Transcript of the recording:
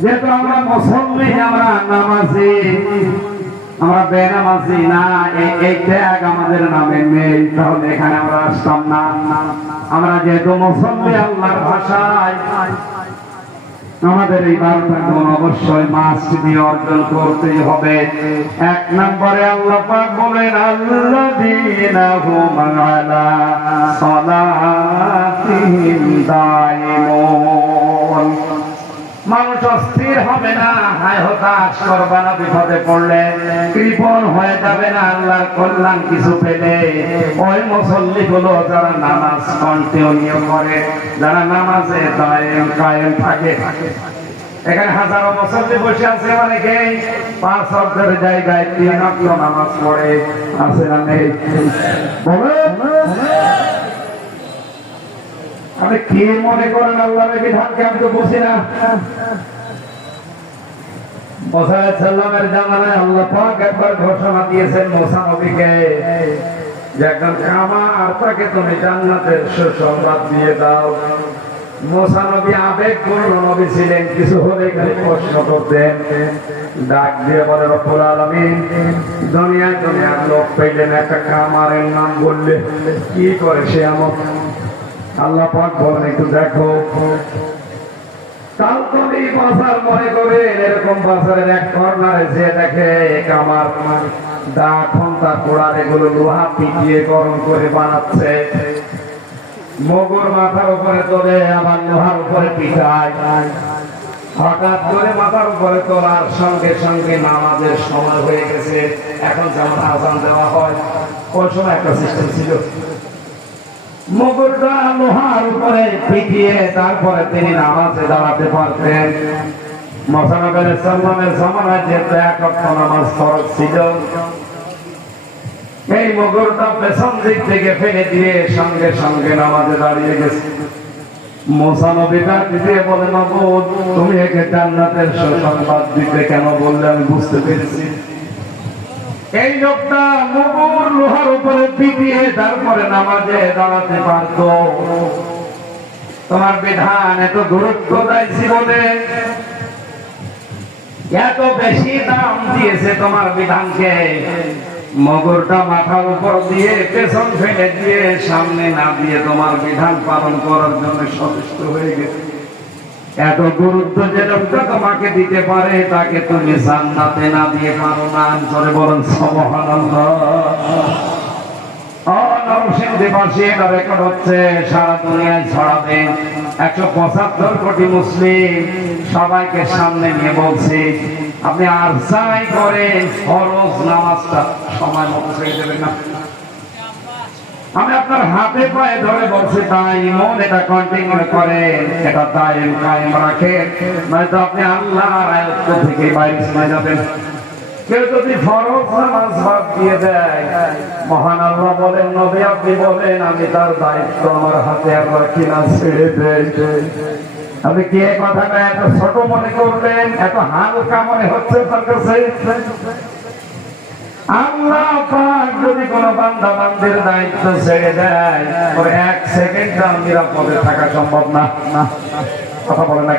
যেহেতু আমরা মুসলমান, আমরা নামাজি, আমরা বেনামাজি না, এই ত্যাগ আমাদের নামে নেই, তাহলে এখানে আমরা আসতাম না। আমরা যেহেতু মুসলমান, আল্লাহর ভাষায় আমাদের এই 12টা গুণ অবশ্যই মাস দিয়ে অর্জন করতেই হবে। এক নম্বরে আল্লাহ পাক বলেন, আল্লাযীনা হুম আলা সালাতিহিম দায়িমুন। মানুষ অস্থির হবে না, হায় হতাশ করবে না, বিপদে পড়লে কৃপণ হয়ে যাবে না আল্লাহর কল্যাণ কিছু পেলে। ওই মুসল্লি গুলো যারা নামাজ কন্টিনিউ করে, যারা নামাজে দায়েম কায়েম থাকে। এখানে হাজারো মুসল্লি বসে আছে, অনেকে 5 ওয়াক্তের জায়গায় 3 ওয়াক্ত নামাজ পড়ে আছে না নেই? আপনি কি মনে করেন আল্লাহর বিধানকে? আমি তো বুঝি না। মুসা আলাইহিস সালামের জামানায় আল্লাহ পাক একবার ঘোষণা দিয়েছেন মুসা নবীকে যে একজন কামার, তাকে তুমি জান্নাতের সুসংবাদ দিয়ে দাও। মুসা নবী আবেগপূর্ণ নবী ছিলেন, কিছু হলে খালি প্রশ্ন করতেন। ডাক দিয়ে বলে, রব্বুল আলামিন দুনিয়ার লোক পেলেন, একটা কামারের নাম বললে কি করে সে আমল? আল্লাহ পাক বলেন, একটু দেখো। কাল তুমি বাজার মনে করে এরকম বাজারের এক কর্নারে যে দেখে কামার দা, খন্তা, কোড়ার এগুলো লোহা পিটিয়ে গরম করে বানাচ্ছে, মগর মাথার উপরে তোলে, আবার লোহার উপরে পিঠায়। হঠাৎ করে মাথার উপরে তোলার সঙ্গে সঙ্গে নামাজের সময় হয়ে গেছে। এখন যেমন আযান দেওয়া হয়, ওই সময় একটা সিস্টেম ছিল, মগরটা লোহার উপরে পিটিয়ে তারপরে তিনি নামাজে দাঁড়াতে পারতেন। মুসা আলাইহিস সালামের জামানায় যেহেতু 1 ওয়াক্ত নামাজ ফরজ ছিল, এই মগরটা পেছন দিক থেকে ফেলে দিয়ে সঙ্গে সঙ্গে নামাজে দাঁড়িয়ে গেছে। মুসা নবী ডাক দিয়ে বলে, মাবুদ তুমি একে জান্নাতের সুসংবাদ দিতে কেন বললে? আমি বুঝতে পেরেছি। এই লোকটা মগর লোহার উপরে পিটিয়ে তারপরে নামাজে দাঁড়াতে পারত। তোমার বিধান এত গুরুত্ব দিয়েছি বলে, এত বেশি দাম দিয়েছে তোমার বিধানকে, মগরটা মাথার উপর দিয়ে পেছন ফেলে দিয়ে সামনে না দিয়ে তোমার বিধান পালন করার জন্য সচেষ্ট হয়ে গেছে। এত গুরুত্ব যে লোকটা তোমাকে দিতে পারে, তাকে তুমি জান্নাতে না দিয়ে পারো না। জোরে বলেন সুবহানাল্লাহ। নরসিংদীবাসী এটা রেকর্ড হচ্ছে, সারা দুনিয়ায় ছড়াবে। 175 কোটি মুসলিম, সবাইকে সামনে নিয়ে বলছি, আপনি আর যাই করেন ফরজ নামাজটা সময় মতো ছেড়ে দেবেন না। আমি আপনার হাতে পায়ে ধরে বলছি, তাই মন এটা কন্টিনিউ করেন, এটা দায়েম কায়েম রাখেন, নয়তো আপনি আল্লাহর আয়াত থেকে বাইরে চলে যাবেন। কেউ যদি ফরজ নামাজ বাদ দিয়ে দেয়, মহান আল্লাহ বলেন, নবী আপনি বলেন, আমি তার দায়িত্ব আমার হাতে আর রাখি না, ছেড়ে দেই। আপনি কি এই কথাটা এত ছোট মনে করলেন? এত হালকা মনে হচ্ছে তার কাছে? আল্লাহ পাক যদি কোন বান্দা বান্দির দায়িত্ব ছেড়ে দেয়, ওর 1 সেকেন্ড নিরাপদে থাকা সম্ভব না। কথা বলেন না?